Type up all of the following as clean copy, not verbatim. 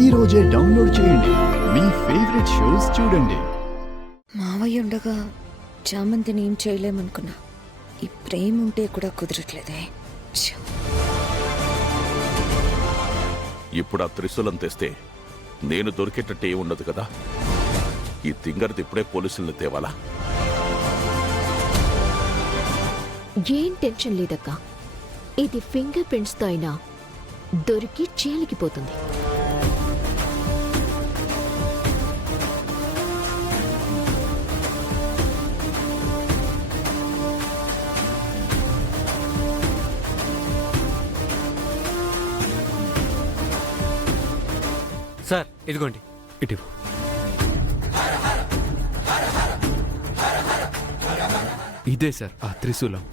ఈ రోజే డౌన్లోడ్ చేయండి. మీ ఫేవరెట్ షోస్ చూడండి. మావయ్య ఉండగా చామంతిని ఏం చేయలేమనుకున్నా. ఈ ప్రేమ ఉంటే కూడా కుదరట్లేదే. ఛ! ఇప్పుడు ఆ త్రిశూలం తెస్తే నేను దొరికేటట్టు ఏముండదు కదా. ఈ తింగర్ది ఇప్పుడే పోలీసుల్ని తేవాలా? ఏం టెన్షన్ లేదక్కా. ఇది ఫింగర్ ప్రింట్స్తో అయినా దొరికి చీలికిపోతుంది. సార్ ఇదిగోండి, ఇటు ఇదే సార్ ఆ త్రిశూలం.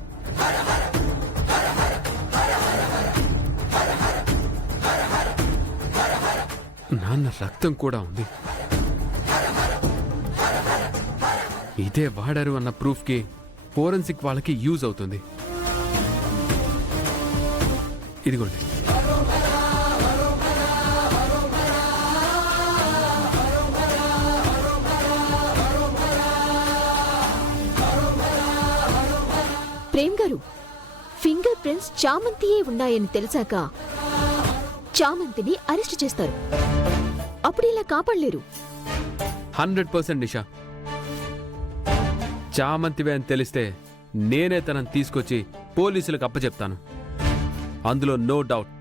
నాన్న రక్తం కూడా ఉంది. ఇదే వాడారు అన్న ప్రూఫ్కి ఫోరెన్సిక్ వాళ్ళకి యూజ్ అవుతుంది. ఇదిగోండి. ప్రేమ్ గారు, ఫింగర్ ప్రింట్స్ చామంతియే ఉన్నాయని తెలిసాక చామంతిని అరెస్ట్ చేస్తారు. అప్పుడు ఇలా కాపాడలేరు. 100% నిషా. చామంతివే అని తెలిస్తే నేనే తనని తీసుకొచ్చి పోలీసులకు అప్పచెప్తాను. అందులో నో డౌట్.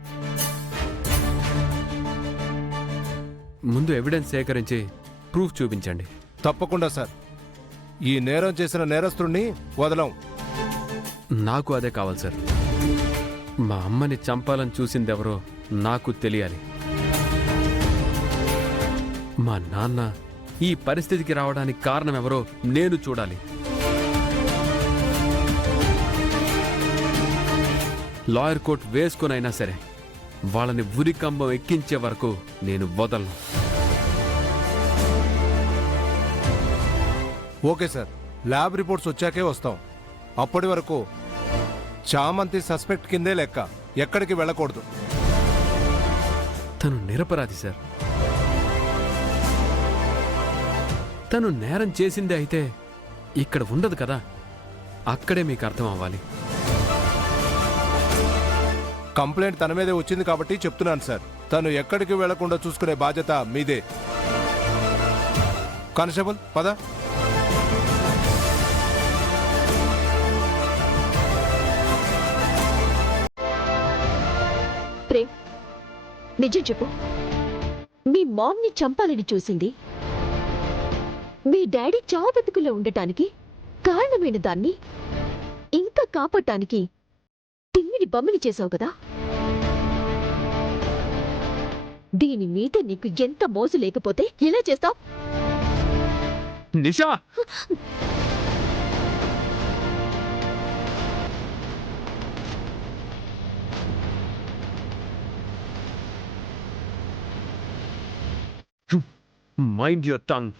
ముందు ఎవిడెన్స్ సేకరించి ప్రూఫ్ చూపించండి. తప్పకుండా సార్. ఈ నేరం చేసిన నేరస్తుడిని వదలం. నాకు అదే కావాలి సార్. మా అమ్మని చంపాలని చూసిందెవరో నాకు తెలియాలి. మా నాన్న ఈ పరిస్థితికి రావడానికి కారణం ఎవరో నేను చూడాలి. లాయర్ కోట్ వేసుకొనైనా సరే వాళ్ళని ఉరికంబం ఎక్కించే వరకు నేను వదలను. ఓకే సార్, ల్యాబ్ రిపోర్ట్స్ వచ్చాకే వస్తాం. అప్పటి వరకు చామంతి సస్పెక్ట్ కిందే లెక్క, ఎక్కడికి వెళ్ళకూడదు. తను నిరపరాధి సార్. తను నేరం చేసిందే అయితే ఇక్కడ ఉండదు కదా. అక్కడే మీకు అర్థం అవ్వాలి. కంప్లైంట్ తన మీదే వచ్చింది కాబట్టి చెప్తున్నాను సార్. తను ఎక్కడికి వెళ్లకుండా చూసుకునే బాధ్యత మీదే. కానిస్టేబుల్ పద. ప్రేమ్, నిజం చెప్పు. మీ మామ్ని చంపాలని చూసింది మీ డాడీ చావు బతుకుల్లో ఉండటానికి కారణమైన దాన్ని ఇంకా కాపాడటానికి తిమ్మిడి బమ్మిని చేశావు కదా. దీని మీద నీకు ఎంత మోజు లేకపోతే ఎలా చేస్తావు? నిషా, మైండ్ యువర్ టంగ్.